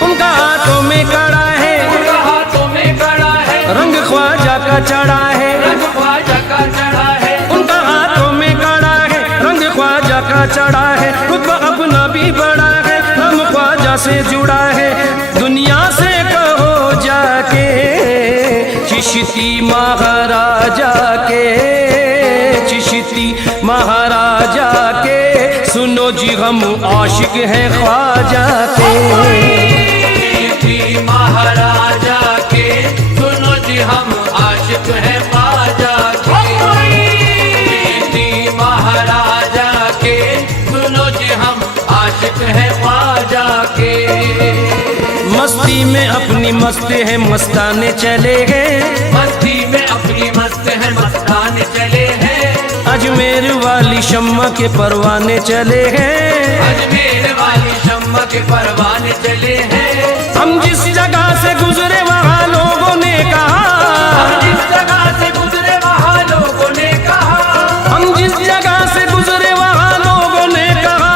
उनका हाथों में कड़ा है, रंग ख्वाजा का चढ़ा है, उनका हाथों में कड़ा है, रंग ख्वाजा का चढ़ा है। रुतबा अपना भी बड़ा है, हम ख्वाजा से जुड़ा है। दुनिया से कहो जाके चिश्ती महाराजा के, चिश्ती महाराजा के, सुनो जी हम आशिक हैं ख्वाजा के। महाराजा के सुनो जी हम आशिक हैं ख्वाजा के। महाराजा के सुनो जी हम आशिक हैं ख्वाजा के। मस्ती में अपनी मस्त है मस्ताने चले गए, मस्ती में अपनी मस्त है मस्ताने चले हैं। अजमेर वाली शम्मा के परवाने चले हैं, अजमेर वाली शम्मा के परवाने चले हैं। हम जिस जगह से गुजरे वहाँ लोगों ने कहा, हम जिस जगह से गुजरे वहाँ लोगों ने कहा, हम जिस जगह से गुजरे वहाँ लोगों ने कहा,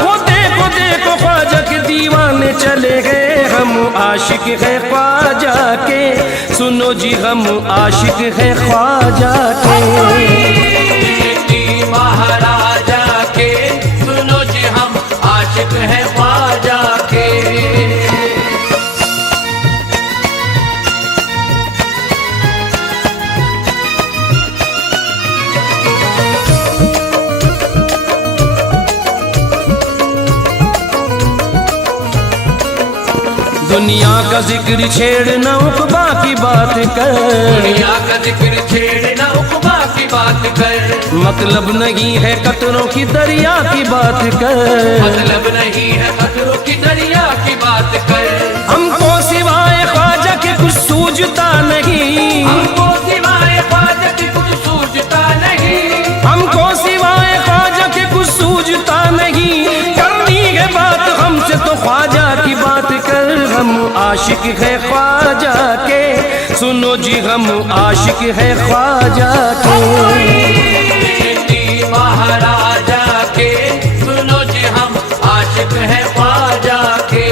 वो देखो देखो ख्वाजा के दीवाने चले गए। हम आशिक है ख्वाजा के, सुनो जी हम आशिक है ख्वाजा के। महाराजा के सुनो जी हम आशिक हैं ख्वाजा के। दुनिया का जिक्र छेड़ना उक़बा की बात कर, दुनिया का जिक्र छेड़ना उक़बा की बात कर। मतलब नहीं है कतरों की दरिया की बात कर, मतलब नहीं है कतरों की दरिया की बात कर। हमको सिवाय ख्वाजा के कुछ सूझता नहीं, हमको सिवाय ख्वाजा के कुछ सूझता नहीं, हमको सिवाय ख्वाजा के कुछ सूझता नहीं। करनी है बात हमसे तो ख्वाजा की बात कर। हम आशिक है ख्वाजा के, सुनो जी हम आशिक है ख्वाजा के। महाराजा के सुनो जी हम आशिक हैं ख्वाजा के।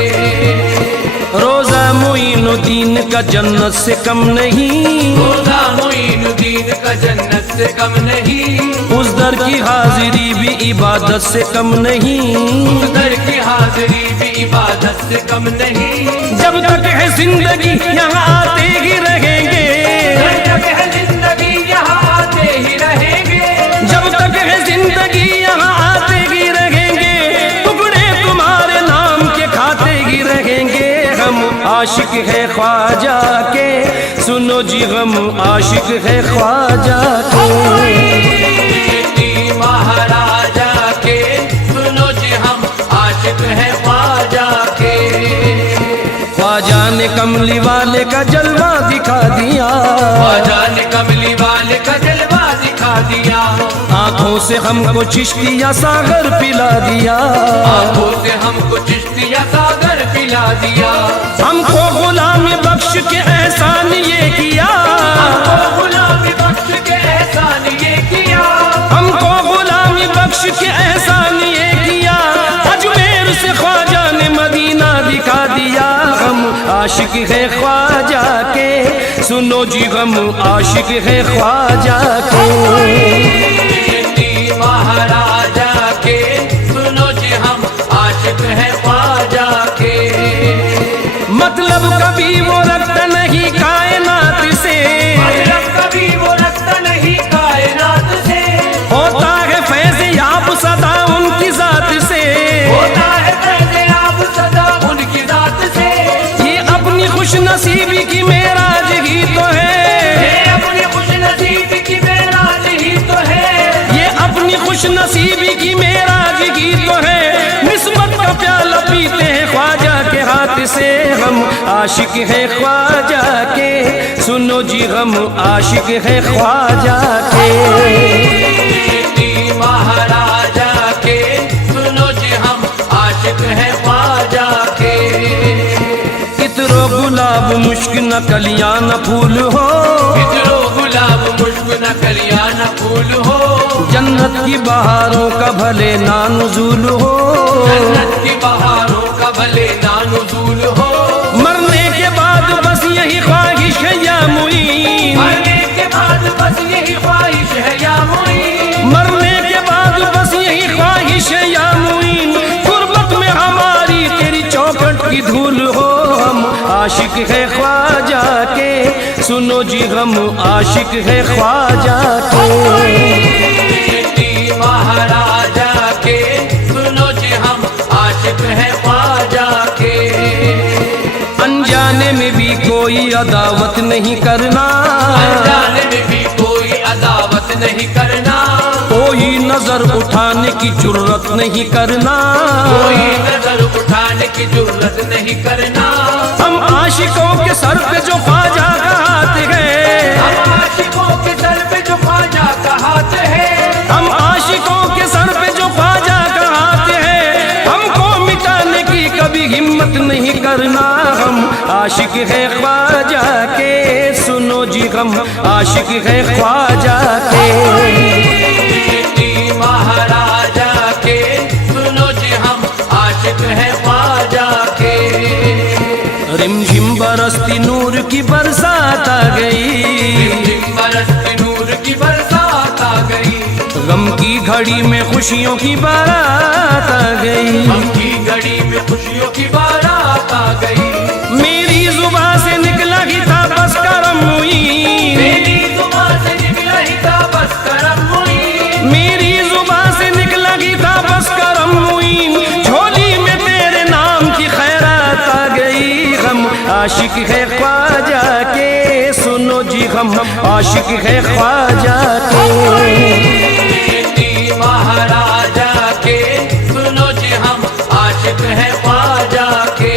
रोजा मोइनुद्दीन का जन्नत से कम नहीं, रोजा मोइनुद्दीन का जन्नत से कम नहीं। उस दर की हाजिरी भी इबादत से कम नहीं, उस दर की हाजिरी भी इबादत से कम नहीं। जब तक है जिंदगी यहाँ आते ही रहेंगे, जब तक है जिंदगी यहाँ आते ही रहेंगे, जब तक है जिंदगी यहाँ आते ही रहेंगे। टुकड़े तुम्हारे नाम के खाते ही रहेंगे। हम आशिक है ख्वाजा के, सुनो जी हम आशिक है ख्वाजा के। महाराजा के सुनो जी हम आशिक हैं ख्वाजा के। ख्वाजा ने कमली वाले का जलवा दिखा दिया, ख्वाजा ने कमली वाले का जलवा दिखा दिया। आंखों से हमको चिश्तिया सागर पिला दिया, आंखों से हमको चिश्तिया सागर पिला दिया। हमको गुलामी बख्श के एहसान ये किया, हमको गुलामी बख्श के एहसान ये किया, हमको गुलामी बख्श के एहसान ये किया। अजमेर से ख्वाजा ने मदीना दिखा दिया। हम आशिक है ख्वाजा के, सुनो जी हम आशिक है ख्वाजा के। महाराजा के सुनो जी हम आशिक हैं ख्वाजा के। मतलब कभी वो रखता नहीं कायनात से, मतलब कभी वो रखता नहीं कायनात से। होता है फैज़ याब सदा उनकी जात से, होता है फैज़ याब सदा उनकी जात से। ये अपनी खुश नसीबी की मेराज ही तो है, ये अपनी खुश नसीबी की मेराज ही तो है, ये अपनी खुश नसीबी की मेराज ही तो है। निस्बत का प्याला पीते हैं ख्वाजा के हाथ से। हम आशिक है ख्वाजा के, सुनो जी हम आशिक है ख्वाजा के। महाराजा के सुनो जी हम आशिक हैं ख्वाजा के। इतरो गुलाब मुश्क न कलियां न फूल हो, हिजरो गुलाब मुश्क न कलियां न फूल हो, जन्नत की बहारों का भले ना नुज़ूल हो, जन्नत की बहारों का भले ना नुज़ूल हो। मरने के बाद बस यही ख्वाहिश है या मुईन, मरने के बाद बस यही ख्वाहिश है या मुईन, मरने के बाद बस यही ख्वाहिश है या मुईन, गुर्बत में हमारी तेरी चौखट की धूल हो। हम आशिक है ख्वाजा के, सुनो जी हम आशिक है ख्वाजा के। चिश्ती महाराजा के, सुनो जी हम आशिक है ख्वाजा के। अनजाने में भी कोई अदावत नहीं करना, अनजाने में भी कोई अदावत नहीं करना, कोई नजर उठाने की जुर्रत नहीं करना, कोई नजर उठाने की जुर्रत नहीं करना। हम आशिकों के सर पे जो ख्वाजा का हाथ है, हम आशिकों के सर पे जो ख्वाजा का हाथ है, हम आशिकों के सर पे जो ख्वाजा का हाथ है, हमको मिटाने की कभी हिम्मत नहीं करना। हम आशिक है ख्वाजा के, सुनो जी हम आशिक है ख्वाजा के। चिश्ती महाराजा के, सुनो जी हम आशिक है ख्वाजा के। रिमझिम बरसती नूर की बरसात आ गई, बरसती नूर की बरसात आ गई, गम की घड़ी में खुशियों की बारात आ गई, गम की घड़ी में खुशियों की बारात आ गई। मेरी जुबान से निकला ही था बस करम मुईन, मेरी जुबान से निकला ही था बस करम मुईन, मेरी जुबान से निकला ही था बस करम मुईन, झोली में तेरे नाम की खैरात आ गई। हम आशिक है ख्वाजा के, सुनो जी हम आशिक है ख्वाजा के। चिश्ती महाराजा के, सुनो जी हम आशिक है ख्वाजा के।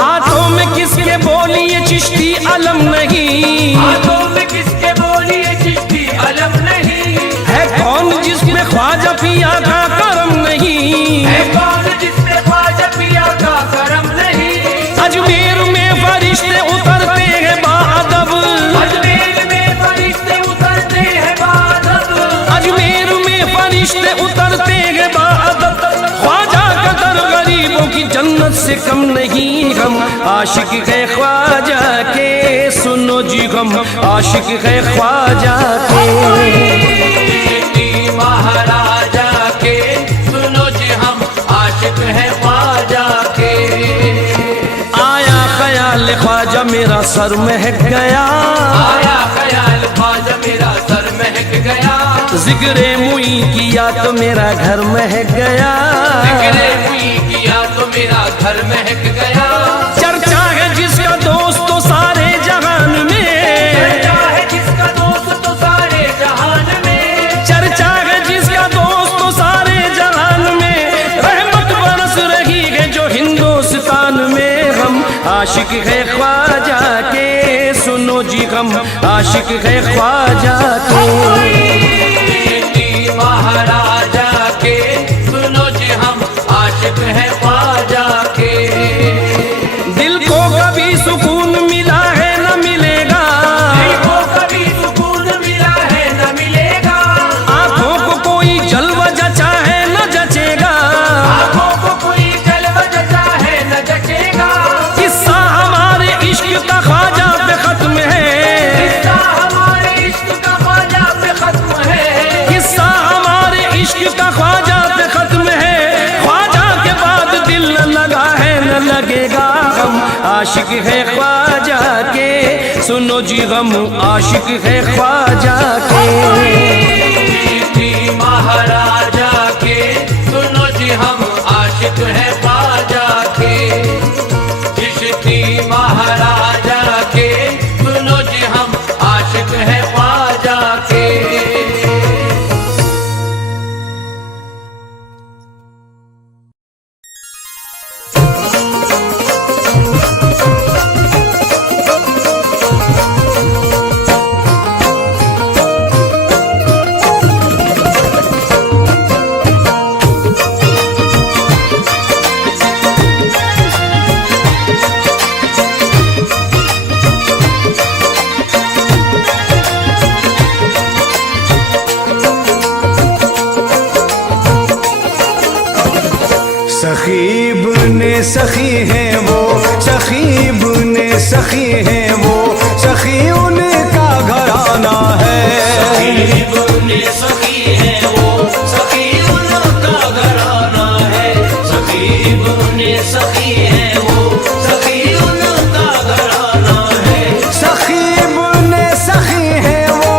हाथों में किसके बोली ये चिश्ती अलम नहीं, हाथों में किसके बोली ये चिश्ती अलम नहीं, है कौन जिसमें ख्वाजा पिया का करम नहीं, है कौन जिसमें ख्वाजा पिया का करम नहीं। अजमेर में फरिश्ते उतरते हैं बाअदब, अजमेर में फरिश्ते उतरते हैं बाअदब, अजमेर में फरिश्ते उतरते हैं बाअदब, ख्वाजा का दर गरीबों की जन्नत से कम नहीं। हम आशिक है ख्वाजा के, सुनो जी हम आशिक है ख्वाजा के। चिश्ती महाराजा के, सुनो जी हम आशिक है ख्वाजा के। आया ख्याल ख्वाजा मेरा सर महक गया, आया ख्याल ख्वाजा मेरा सर महक गया, जिक्रे मुई किया तो मेरा घर महक गया, जिक्रे हुई किया तो मेरा घर महक गया। चर्चा है जिसका दोस्त तो सारे जहान में, चर्चा है जिसका दोस्त तो सारे जहान में, चर्चा है जिसका दोस्त तो सारे जहान में, रहमत बरस रही है जो हिंदुस्तान में। हम आशिक है ख्वाजा के, सुनो जी हम आशिक है ख्वाजा के। चिश्ती महाराजा के, सुनो जी हम आशिक है ख्वाजा के। दिल को कभी सुकून मिला है न मिलेगा, दिल को कभी सुकून मिला है न मिलेगा, आंखों को कोई जलवा जचा है न जचेगा, आंखों को कोई जलवा जचा है न जचेगा। किस्सा हमारे इश्क का ख्वाजा पे खत्म है, किस्सा हमारे इश्क का ख्वाजा पे खत्म है, किस्सा हमारे इश्क का ख्वाजा पे खत्म है, ख्वाजा के बाद दिल न लगा है न लगेगा। हम आशिक है ख्वाजा के, सुनो जी हम आशिक है ख्वाजा के। चिश्ती महाराजा के, सुनो जी हम आशिक है ख्वाजा के। चिश्ती महाराजा के, सुनो जी हम आशिक है ख्वाजा के। सखी है वो, सखी इब्ने सखी है वो, सखी उनका घराना है। सखी इब्ने सखी है वो, सखी उनका घराना है। सखी इब्ने सखी है वो, सखी उनका घराना है। सखी इब्ने सखी है वो,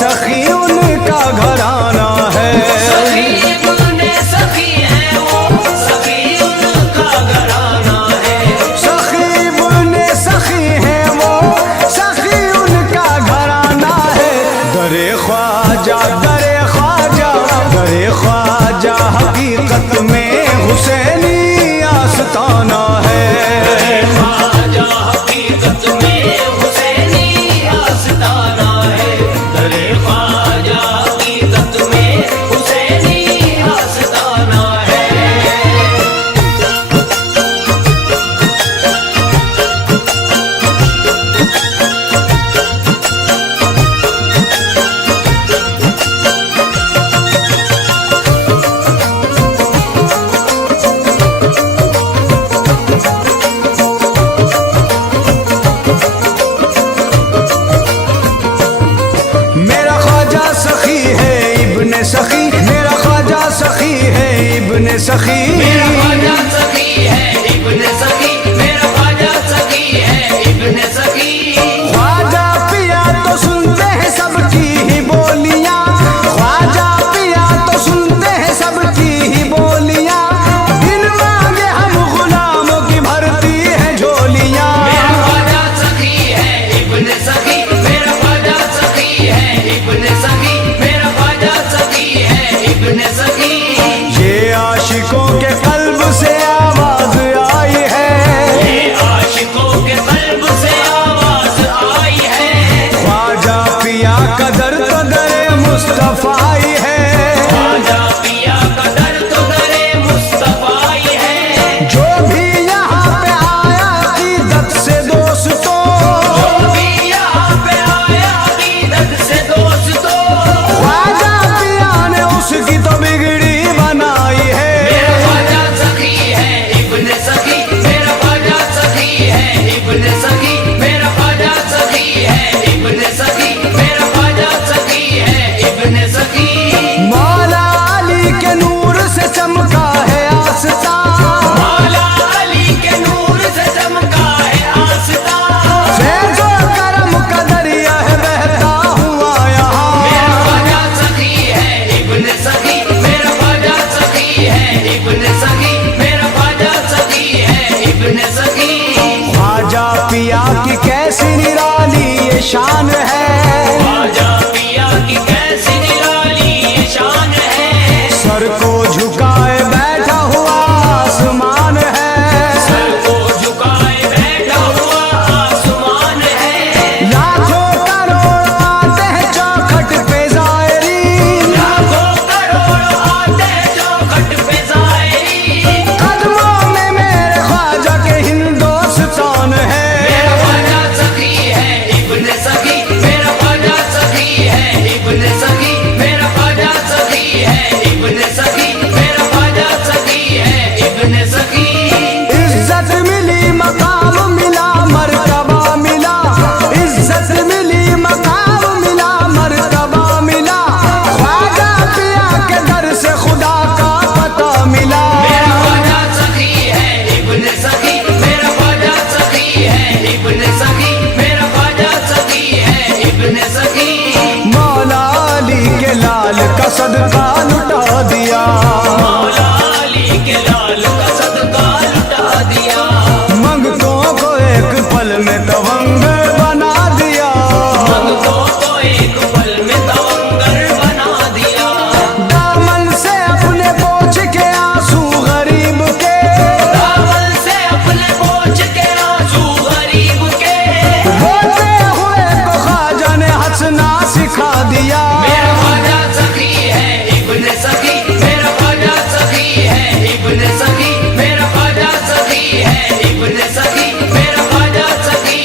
सखी उनका घराना है। सखी इब्ने सखी है वो, सखी उनका घराना है। सखी इब्ने सखी है वो, सखी उनका घराना है। दरे ख्वाजा दरे ख्वाजा दरे ख्वाजा हकीकत में हुसैनी आस्ताना है। ख्वाजा हकीकत में हुसैनी आस्ताना है। दरे ख्वाजा हकीकत में हुसैनी आस्ताना है। मेरा ख्वाजा सखी है इब्ने सखी, मेरा ख्वाजा सखी है इब्ने सखी। मेरा ख्वाजा सखी है इब्ने सखी, मेरा ख्वाजा सखी है इब्ने सखी। ख्वाजा पिया तो सुनते हैं सबकी ही बोलियां, ख्वाजा पिया तो सुनते हैं सबकी ही बोलियां। बिन मांगे हम गुलामों की भरती है झोलियां। मेरा ख्वाजा सखी है इब्ने सखी, मेरा ख्वाजा सखी है इब्ने सखी, मेरा ख्वाजा सखी है इब्ने सखी। ये आशिकों के कल्ब से आवाज आई है, ये आशिकों के कल्ब से आवाज आई है। ख्वाजा पिया का दर्द दरे मुस्तफाई है। ख्वाजा पिया का दर तो दरे मुस्तफाई है। जो भी यहाँ पे आया अकीदत से दोस्तों, जो भी यहाँ पे आया अकीदत से दोस्तों, ख्वाजा पिया ने उसकी तो बिगड़ी बनाई है। मेरा ख्वाजा सखी है इब्ने सखी, मेरा ख्वाजा सखी है इब्ने सखी, मेरा ख्वाजा सखी है इब्ने सखी, मेरा ख्वाजा सखी है इब्ने सखी। मौला अली के नूर से चमका है आस्था, मौला अली के नूर से चमका है आस्था। फैज़ो करम का दरिया है बहता हुआ यहाँ। मेरा ख्वाजा सखी है इब्ने सखी, मेरा ख्वाजा सखी है इब्ने सखी, मेरा ख्वाजा सखी है इब्ने सखी। ख्वाजा पिया की कैसी निराली ये शान है, ख्वाजा पिया की कैसी निराली ये शान है। सर को झुकाए बैठा हुआ आसमान है। सर को झुकाए बैठा हुआ आसमान है। लाखों करोड़ आते हैं चौखट पे ज़ायरीन, लाखों करोड़ आते हैं चौखट पे ज़ायरीन। कदमों में मेरे ख्वाजा के हिंदुस्तान है। मेरा ख्वाजा सखी है इब्ने सखी, मेरा ख्वाजा सखी है इब्ने सखी, मेरा ख्वाजा सखी है इब्ने सखी, मेरा ख्वाजा सखी है इब्ने सखी। इज्जत मिली मकाम मिला मर्तबा मिला, इज्जत मिली मकाम मिला मर्तबा मिला। ख्वाजा पिया के दर से खुदा का पता मिला। मेरा ख्वाजा सखी है इब्ने सखी, मेरा ख्वाजा सखी है इब्ने सखी, मेरा ख्वाजा सखी है इब्ने सखी। मौला अली के लाल का सदका लुटा दिया, मौला अली के लाल का सदका लुटा दिया। मंगतों को एक पल में तवंगर बना दिया। मंगतों को एक पल में तवंगर बना दिया। दामन से अपने पोंछ के आंसू गरीब के, दामन से अपने पोंछ के आंसू गरीब के, रोते हुए को ख्वाजा ने हंसना सिखा दिया। मेरा ख्वाजा सखी है इब्ने सखी, मेरा ख्वाजा सखी है इब्ने सखी, मेरा ख्वाजा सखी है इब्ने सखी, मेरा ख्वाजा सखी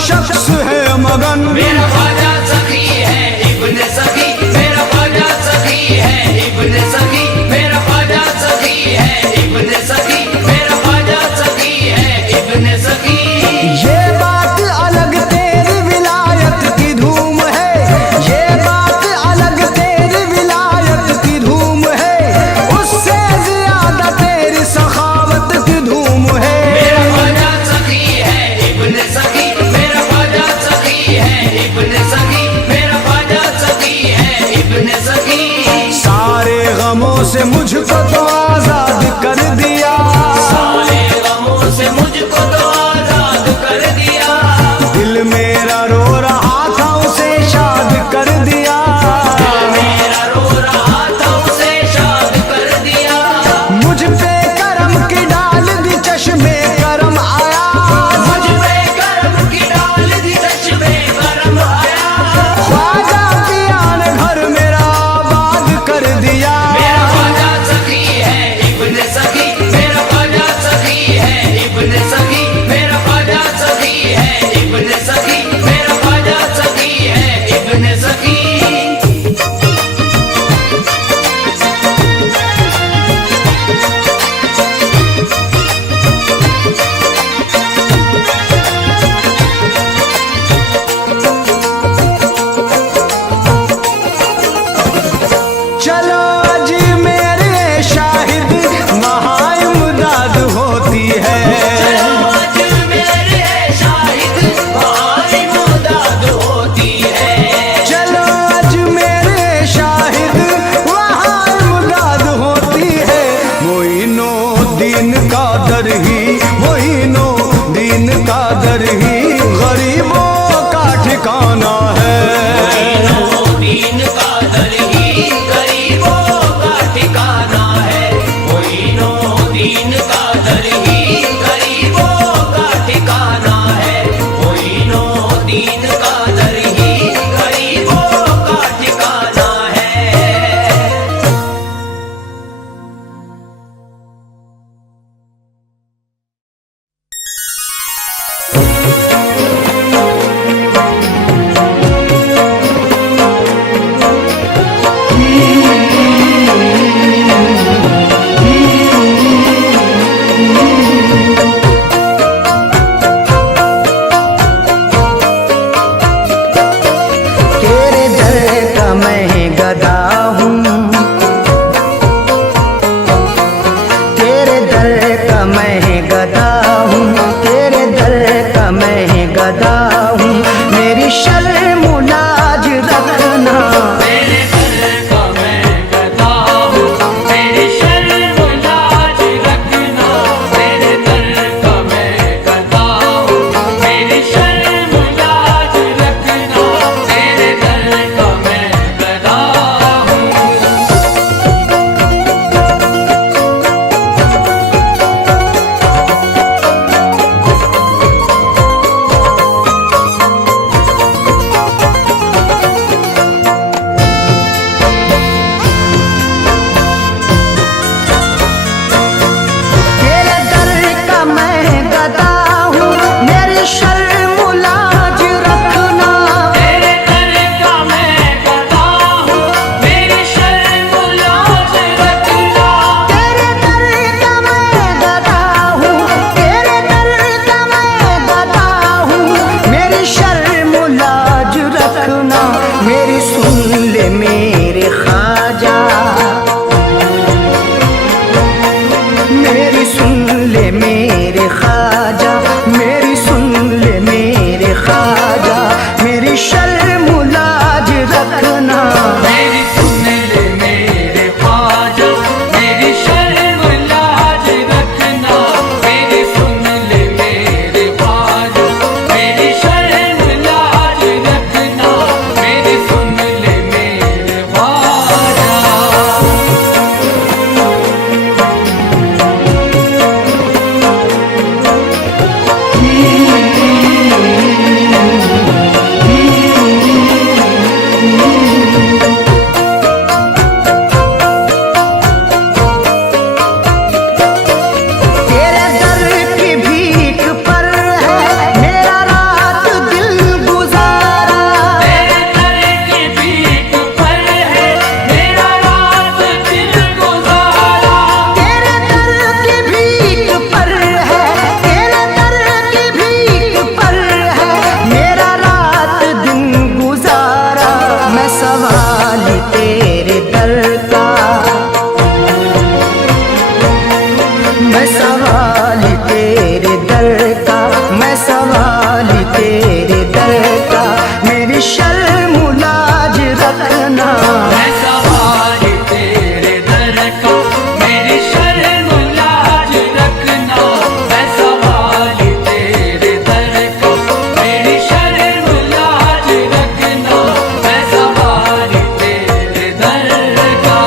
शख्स है मगन। मेरा ख्वाजा सखी है इब्ने सखी, मेरा ख्वाजा सखी है इब्ने सखी, मेरा ख्वाजा सखी है इब्ने सखी, मेरा ख्वाजा सखी है इब्ने सखी। ये बात अलग तेरी विलायत की धूम है, ये बात अलग तेरी विलायत की धूम है, उससे ज्यादा तेरी सखावत की धूम है। मेरा ख्वाजा सखी है इब्ने सखी, मेरा ख्वाजा सखी है इब्ने सखी, मेरा ख्वाजा सखी है इब्ने सखी। सारे गमों से मुझको तो आजाद कर दिया, सारे गमों से मुझको तो आजाद कर दिया, दिल मेरा रो रहा था उसे शाद कर दिया। मेरा रो रहा था उसे शाद कर दिया। मुझ पे करम की डाल दी चश्मे करम आया, मुझ पे करम की डाल दी चश्मे करम आया। ख्वाजा पिया ने घर मेरा आबाद कर दिया। मेरा ख्वाजा सखी है इब्ने सखी, मेरा ख्वाजा सखी है इब्ने सखी, मेरा ख्वाजा सखी है इब्ने सखी, मेरा ख्वाजा सखी है इब्ने सखी। चलो अज मेरे शाहिद वहाँ इमदाद होती है। आज मेरे शाहिद वहाँ इमदाद होती है। चलो अज मेरे शाहिद वहाँ इमदाद होती है। मोइनो दीन का दर ही, मोइनो दीन का दर ही गरीबों का ठिकाना है। दीन का दर ही गरीबों का ठिकाना है, मोइनो दीन का दर ही गरीबों का ठिकाना है, मोइनो दीन का दर ही गरीबों का ठिकाना है। तेरे दर का मैं गदा हूँ, तेरे दर का मैं गदा हूँ, तेरे दर का मैं गदा हूँ। मेरी शर्म लाज रखना, मेरे दर का मैं गदा हूँ, मेरी शर्म लाज रखना, मेरे दर का मैं गदा हूँ, मेरी शर्म लाज रखना, मेरे दर का मैं गदा हूँ। तेरे दर का मेरी शर्म लाज रखना। मैं सवाल तेरे दर का मेरी शर्म लाज रखना। मैं सवाल तेरे दर का मेरी शर्म लाज रखना। मैं सवाल तेरे दर का।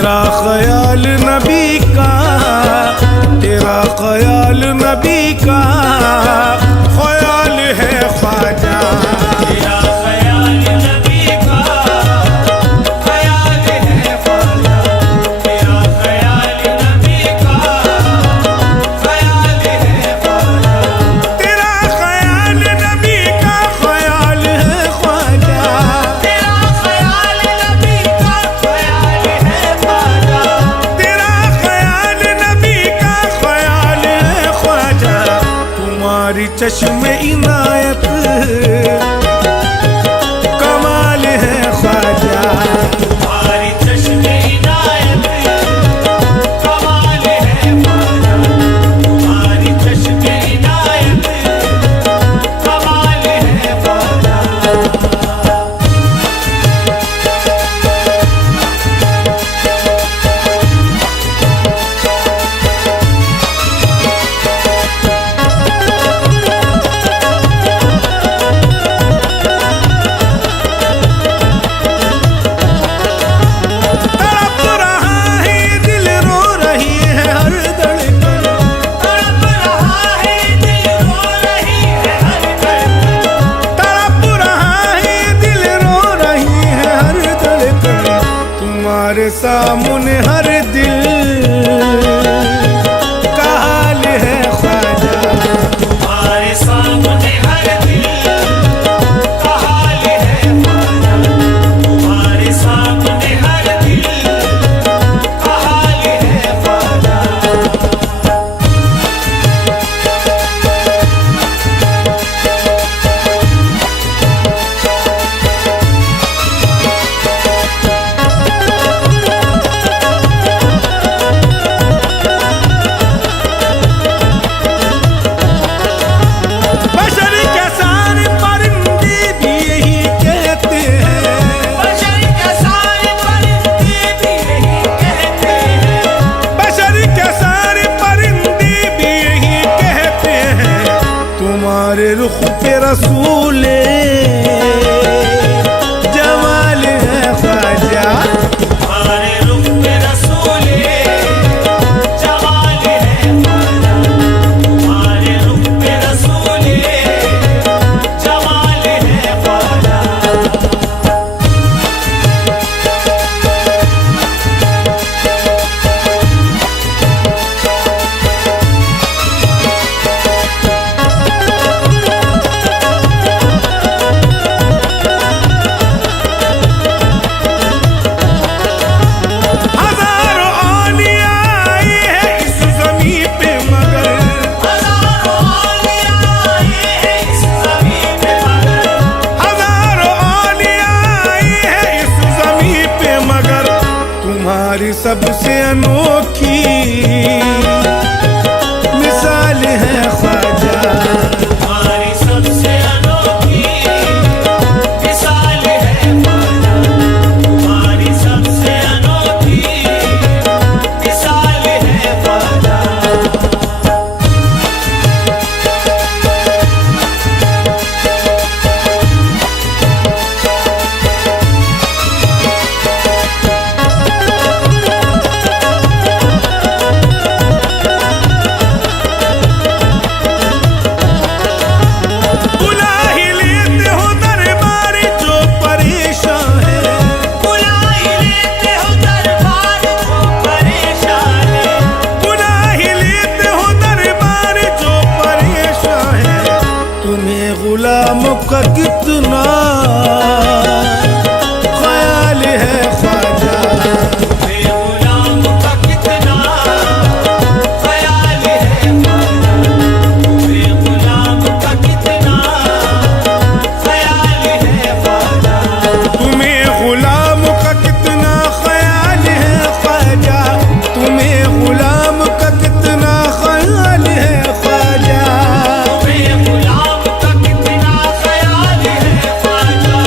तेरा ख्याल नबी का, तेरा ख्याल नबी का ख्याल है ख्वाजा। तेरा ख्याल नबी का ख्याल है ख्वाजा, तेरा ख्याल नबी का ख्याल है ख्वाजा, तेरा ख्याल नबी का ख्याल है ख्वाजा। तेरा ख्याल नबी का ख्याल है ख्वाजा, तेरा ख्याल नबी का ख्याल है ख्वाजा। तुम्हारी चश्मे इनायत कमाल है ख्वाजा। तुम्हारी चश्मे इनायत कमाल है ख्वाजा, तुम्हारी चश्मे इनायत कमाल है ख्वाजा। तड़प रहा है दिल, रो रही है हर धड़कन। तड़प रहा है दिल, रो रही है हर धड़कन, तड़प रहा है दिल, रो रही है हर धड़कन। तुम्हारे सामने हर दिल का हाल है ख्वाजा। तुम्हारे सामने हर दिल का हाल है ख्वाजा, तुम्हारे सामने हर दिल का हाल है ख्वाजा। बशर के सारे परिंदे भी यही कहते हैं। बशर के सारे परिंदे भी यही कहते हैं, बशर के सारे परिंदे भी यही कहते हैं। तुम्हारे रुख पे रसूले जमाल है ख्वाजा। तुम्हारे रुख पे रसूले जमाल है ख्वाजा, तुम्हारे रुख पे रसूले जमाल है ख्वाजा। हजारों औलिया आए हैं इस ज़मीं पे मगर, हजारों औलिया आए हैं इस ज़मीं पे मगर, हजारों औलिया आए हैं इस ज़मीं पे मगर। तुम्हारी सबसे अनोखी मिसाल है ख्वाजा। तुम्हारी सबसे अनोखी मिसाल है ख्वाजा, तुम्हारी सबसे अनोखी मिसाल है ख्वाजा। बुला ही लेते हो दरबार जो परेशान है। बुला ही लेते हो दरबार जो परेशान है, बुला ही लेते हो दरबार जो परेशान है। तुम्हें गुलाम का कितना ख्याल है ख्वाजा। मेरे गुलाम का कितना ख्याल है ख्वाजा, मेरे गुलाम का कितना ख्याल है ख्वाजा। तुम्हें गुलाम का कितना ख्याल है ख्वाजा। तुम्हें गुलाम का कितना ख्याल है ख्वाजा। मेरे गुलाम का कितना ख्याल है ख्वाजा,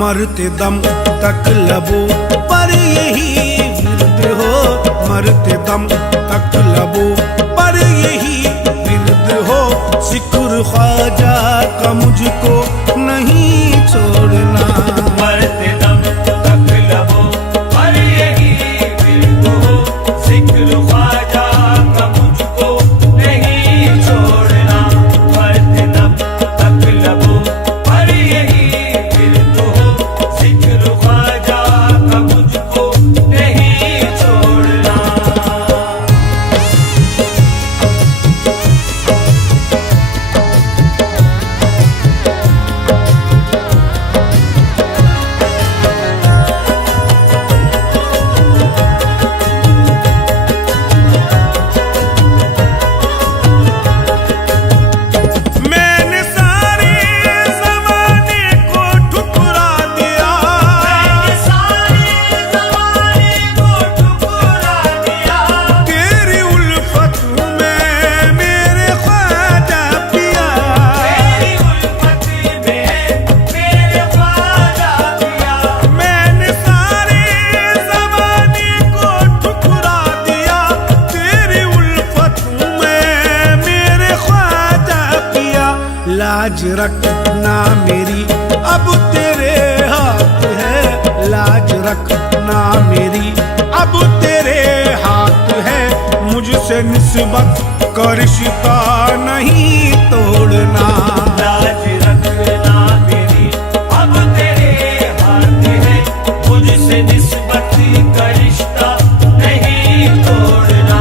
मरते दम तक लबों पर यही विरद हो, मरते दम तक लबों पर यही विरद हो। जिक्र ख्वाजा का मुझको नहीं छोड़ना, मरते दम तक लबों पर यही विरद हो। जिक्र ख्वाजा का मुझको नहीं छोड़ना, मरते दम तक लबों पर यही विरद हो। जिक्र ख्वाजा का मुझको नहीं छोड़ना। मैंने सारे ज़माने को ठुकरा दिया, मैंने सारे ज़माने को ठुकरा दिया। तेरी उल्फत में मेरे ख्वाजा पिया, तेरी उल्फत में मेरे ख्वाजा पिया। मैंने सारे ज़माने को ठुकरा दिया, तेरी उल्फत में मेरे ख्वाजा पिया। लाज रखना मेरी अब तेरे हाथ है, लाज रखना मेरी अब तेरे हाथ है। मुझसे निस्बत का रिश्ता नहीं तोड़ना, लाज रखना मेरी अब तेरे हाथ है। मुझसे निस्बत का रिश्ता नहीं तोड़ना,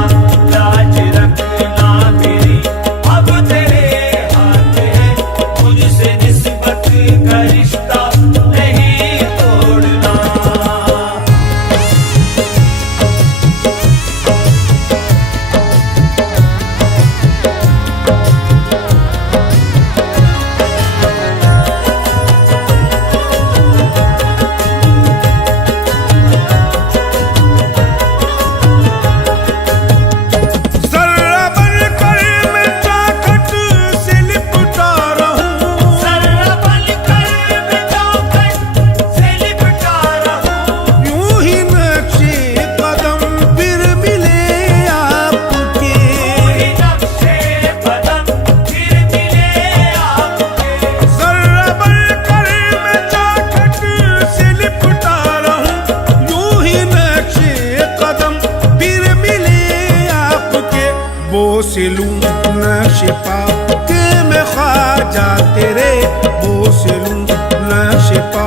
लाज रखना मेरी अब तेरे हाथ है। मुझसे निस्बत का रिश्ता नहीं तोड़ना। जर्रा बनकर मैं चौखट से लिपटा रहूं, जर्रा बनकर मैं चौखट से लिपटा रहूं। यूं ही नक्शे कदम फिर मिले आपके, वही नक्शे कदम फिर मिले आपके। जर्रा बनकर मैं चौखट से लिपटा रहूं, यूं ही नक्शे कदम फिर मिले आपके। बोस लूं नक्शे पा के मैं ख्वाजा तेरे, बोस लूं नक्शे पा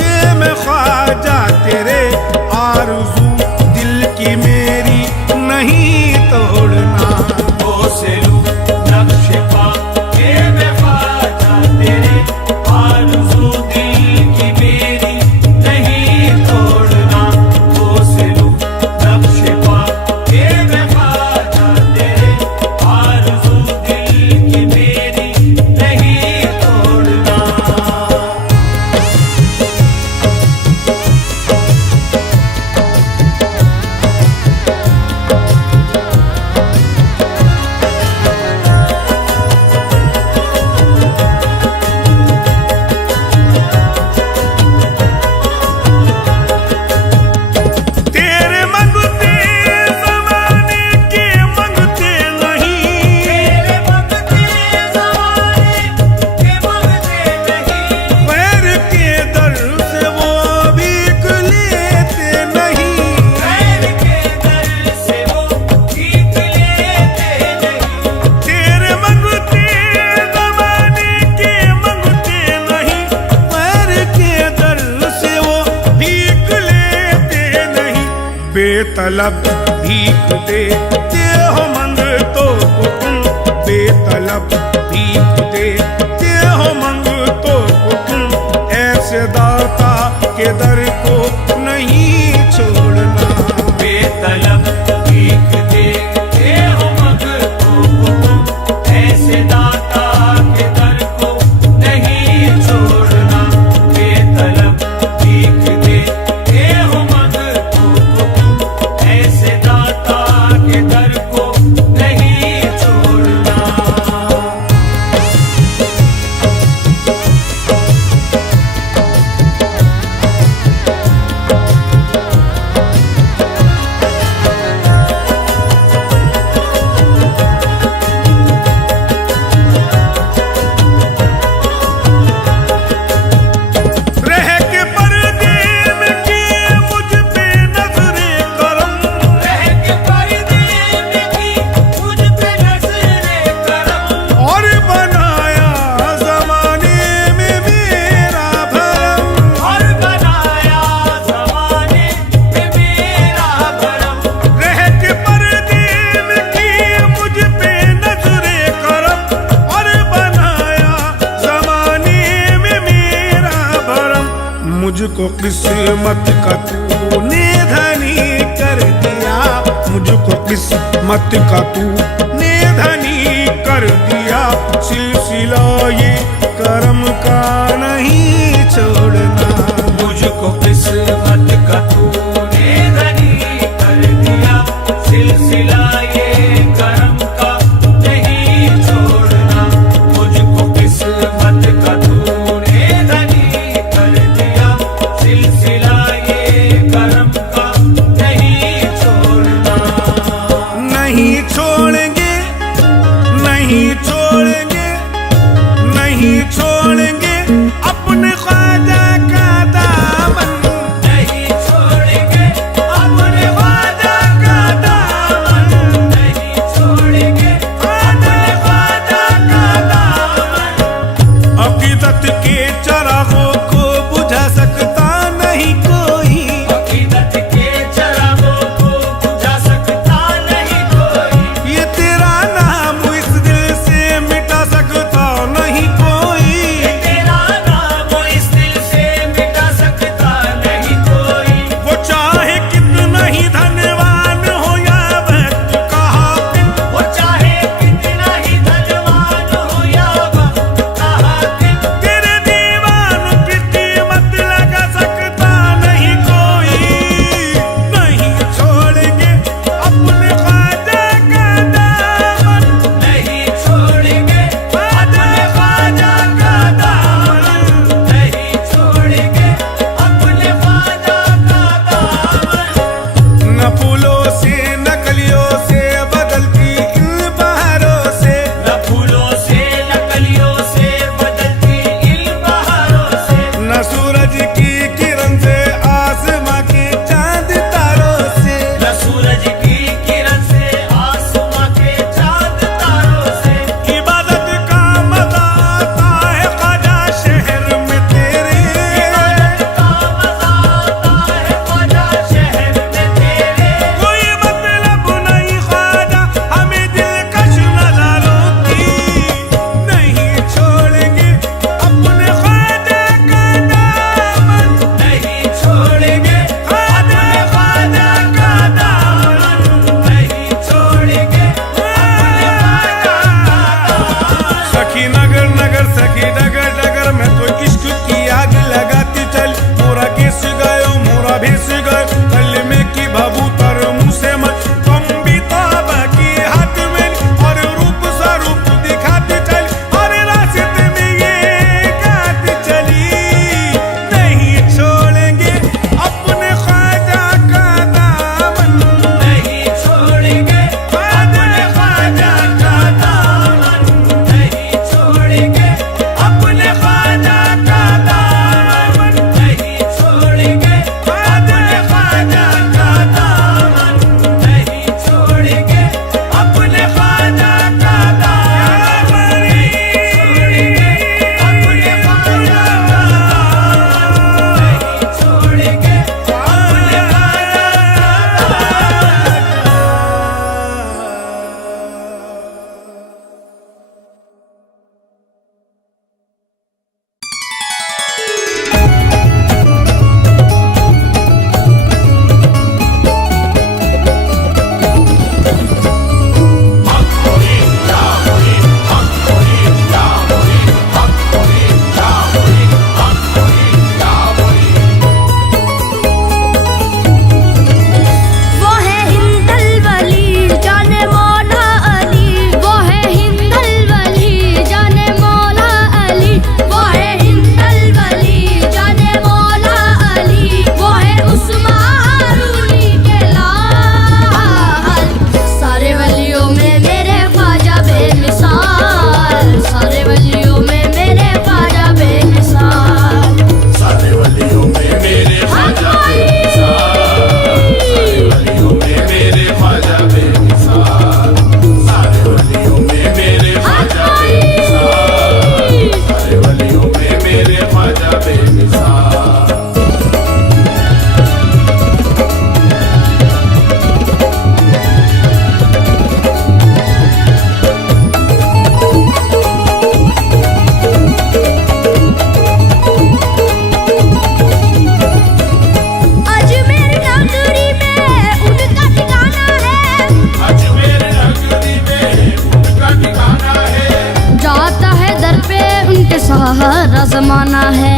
के मैं ख्वाजा तेरे। आरज़ू दिल की मेरी नहीं तोड़ना, बोसेलू नक्शे पा के मैं ख्वाजा तेरे। आरज़ू दिल की मेरी नहीं तोड़ना, बोसेलू नक्शे पा के मैं ख्वाजा तेरे। आरज़ू दिल की मेरी नहीं तोड़ना। तेरे मंगते ज़माने के मंगते नहीं, तेरे मंगते ज़माने के मंगते नहीं। गैर के दर से वो भीख लेते नहीं। गैर के दर से वो भीख लेते नहीं। तेरे मंगते ज़माने के मंगते नहीं, गैर के दर से वो भीख लेते नहीं। बेतलब भीख देते हो मंगतों को तुम, बेतलब भीख देते हो मंगतों को तुम। ऐसे दाता के दर को नहीं छोड़ना, बेतलब भीख देते हो मंगतों को तुम। ऐसे दाता के दर को नहीं छोड़ना, बेतलब भीख देते हो मंगतों को तुम। ऐसे दाता के दर को नहीं छोड़ना। मुझको किस्मत का तूने धनी कर दिया, मुझको किस्मत का तूने धनी कर दिया। सिलसिला ये करम का नहीं छोड़ना, मुझको किस्मत का तूने धनी कर दिया, सिलसिला ये करम का नहीं छोड़ना। मुझको किस्मत का तूने धनी कर दिया, सिलसिला ये करम का नहीं छोड़ना। नहीं छोड़ेंगे, नहीं छोड़ेंगे, नहीं छोड़ेंगे अपने ख्वाजा का दामन, नहीं छोड़ेंगे अपने ख्वाजा का दामन, नहीं छोड़ेंगे अपने ख्वाजा का दामन। अकीदत के चरागों को बुझा सकता नहीं कोई, अकीदत के चरागों को बुझा सकता नहीं कोई, ये तेरा नाम इस दिल से मिटा सकता नहीं कोई। ये तेरा नाम इस दिल से मिटा सकता नहीं कोई। वो चाहे कितना ही धनवान हो या वक्त का हाकिम, वो चाहे कितना ही धनवान हो या वक्त का हाकिम, तेरे दीवानों की कीमत लगा सकता नहीं कोई। नहीं छोड़ेंगे अपने ख्वाजा का दामन, नहीं छोड़ेंगे अपने ख्वाजा का दामन, नहीं छोड़ेंगे अपने ख्वाजा का दामन। न फूलों से न कलियों से बदलती इन बहारों से, न फूलों से न कलियों से बदलती इन बहारों से, न सूरज की किरण से आसमां के चांद तारों से। न सूरज की किरण से आसमां के चांद तारों से। इबादत का मजा आता है ख्वाजा शहर में तेरे, इबादत का मजा आता है ख्वाजा शहर में तेरे। कोई मतलब नहीं ख्वाजा हमें दिलकश नजारों की। नहीं छोड़ेंगे अपने ख्वाजा का दामन, नहीं छोड़ेंगे अपने ख्वाजा का दामन, नहीं छोड़ेंगे अपने ख्वाजा का दामन। सखी नगर नगर सखी डगर डगर में तो इश्क की आग लगाती चल, मोरा किस गयो मोरा भेस गयो कलमे की भभूतर मुँह से मन, तुम भी तौबा की हाथ में और रूप स्वरूप दिखाती चल, और रास्ते में ये गाती चली। नहीं छोड़ेंगे अपने ख्वाजा का दामन, नहीं छोड़ेंगे अपने ख्वाजा का दामन, नहीं छोड़ेंगे अपने ख्वाजा का दामन, नहीं छोड़ेंगे अपने ख्वाजा का दामन, नहीं छोड़ेंगे अपने ख्वाजा का दामन, नहीं छोड़ेंगे अपने वो है हिंदल वली जाने मौला अली, वो है हिंदल वली जाने मौला अली, वो है हिंदल वली जाने मौला अली, वो है उस्मानी के लाल। सारे वलियों में मेरे ख्वाजा बेमिसाल, सारे वलियों में मेरे ख्वाजा बेमिसाल। सारे वलियों में मेरे ख्वाजा बेमिसाल, सारे वलियों में मेरे ख्वाजा बेमिसाल, सारे वलियों में मेरे ख्वाजा बेमिसाल। जमाना है।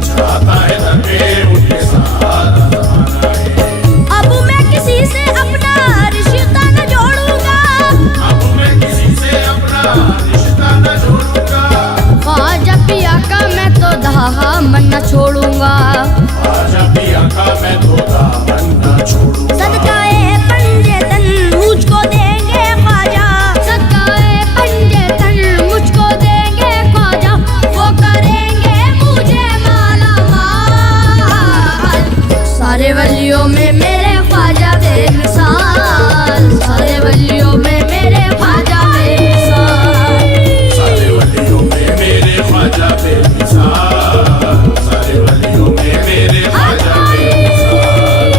चाहता है दंगे उनके साथ जमाना है। अब मैं किसी से अपना रिश्ता न जोड़ूंगा, अब मैं किसी से अपना रिश्ता न जोड़ूंगा। ख्वाजा पिया का मैं तो दामन न छोड़ूंगा। ख्वाजा पिया का मैं तो दामन न छोड़ूंगा। सदकाए पंजेतन मुझको देंगे ख्वाजा, सदकाए पंजेतन मुझको देंगे ख्वाजा, वो करेंगे मुझे माला माल। सारे वलियों में मेरे ख्वाजा बेमिसाल, सारे वलियों में मेरे ख्वाजा बेमिसाल। सारे वलियों में मेरे ख्वाजा बेमिसाल, सारे वलियों में मेरे ख्वाजा बेमिसाल।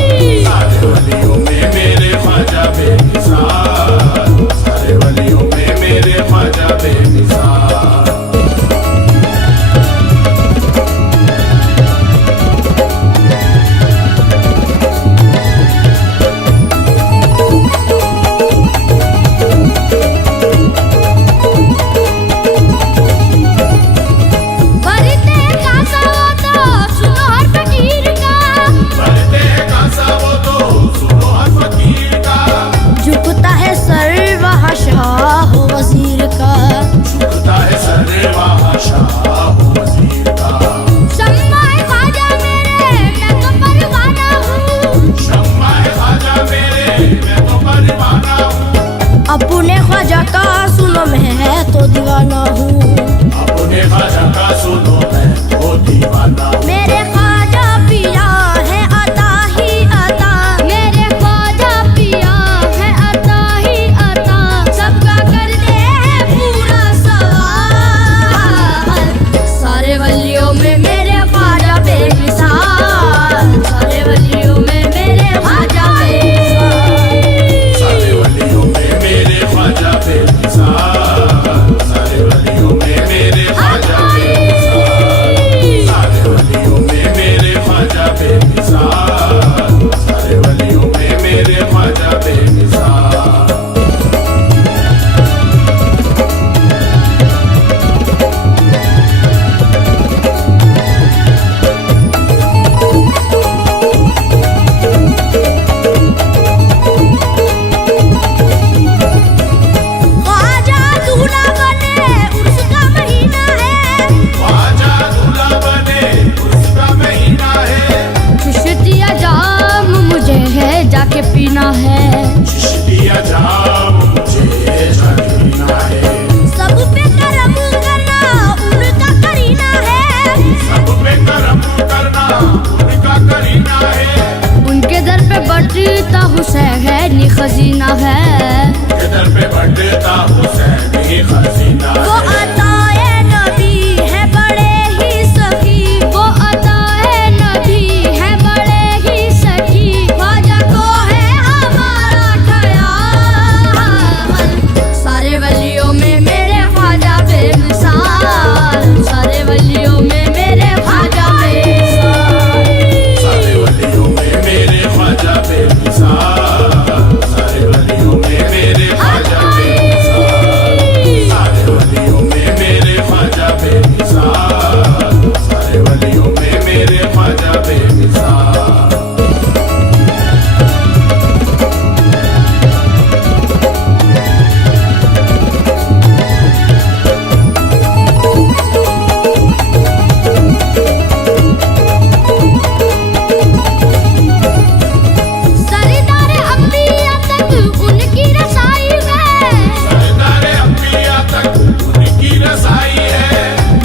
सारे वलियों में मेरे ख्वाजा बेमिसाल, सारे वलियों में मेरे ख्वाजा बेमिसाल। भरते का सवा तो सुनो हर फकीर का, भरते का सा वो तो सुनो हर फकीर का। झुकता है सर वहाँ शाह वजीर का। झुकता है सर वहाँ शाह वजीर का। शम्मा-ए ख्वाजा मेरे मैं तो परवाना हूँ, शम्मा है ख्वाजा मेरे मैं तो परवाना हूँ। अपने ख्वाजा का सुनो मैं तो दीवाना हूँ। अपने ख्वाजा का सुनो मैं तो दीवाना हूँ। मेरे ख्वाजा पिया है अता ही अता, मेरे ख्वाजा पिया है अता ही अता, सबका कर दे पूरा सवाल। सारे वलियों में मेरे ख्वाजा बेमिसाल, सारे वलियों में मेरे ख्वाजा बेमिसाल। सारे वलियों में मेरे ख्वाजा बेमिसाल, सारे वलियों में मेरे ख्वाजा बेमिसाल। सारे वलियों में मेरे ख्वाजा बेमिसाल, सारे वलियों में मेरे ख्वाजा बेमिसाल। ख्वाजा दूल्हा बने उसका महीना है, ख्वाजा दूल्हा बने उसका महीना है। चिश्तिया जाम मुझे है जाके पीना है। चिश्तिया जाम मुझे जाके पीना है। सब पे करम करना उनका करीना है, सब पे करम करना उनका करीना है। उनके दर पे बढ़ता हुसैनी खजीना है। के दर पे बढ़ता हुसैनी खजीना वो है। अताए नबी है बड़े ही सखी, वो अताए नबी है बड़े ही सखी, ख्वाजा को है हमारा ख्याल। सारे वलियों में मेरे ख्वाजा बेमिसाल, सारे वलियों में मेरे ख्वाजा बेमिसाल। सारे वलियों में मेरे ख्वाजा बेमिसाल, सारे वलियों में मेरे ख्वाजा बेमिसाल। सारे वलियों में मेरे ख्वाजा बेमिसाल, सारे वलियों में मेरे ख्वाजा बेमिसाल। सरदार अंबिया तक उनकी रसाई में, सरदार अंबिया तक उनकी रसाई है।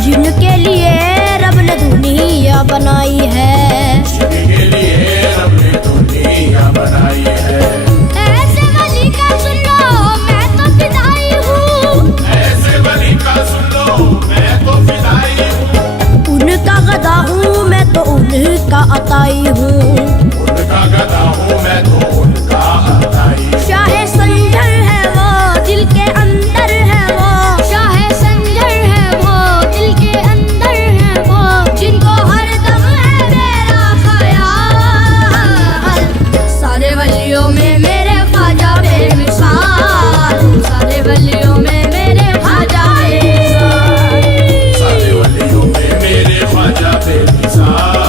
जिनके लिए रब ने दुनिया बनाई है। जिनके लिए रब ने दुनिया बनाई है। ऐसे वली का सुन लो मैं तो फिदाई हूँ, ऐसे वली का सुन लो मैं तो फिदाई हूँ। उनका गदा हूँ मैं तो उनका अताई हूँ। उनका गदा हूँ मैं तो उनका अताई हूँ। शाह संजर है वो दिल के अंदर है वो, शाह संजर है वो दिल के अंदर है वो, जिनको हर दम है मेरा ख्याल। सारे वलियों में मेरे ख्वाजा बेमिसाल, सारे वलियों में मेरे ख्वाजा बेमिसाल। सारे वलियों में मेरे ख्वाजा बेमिसाल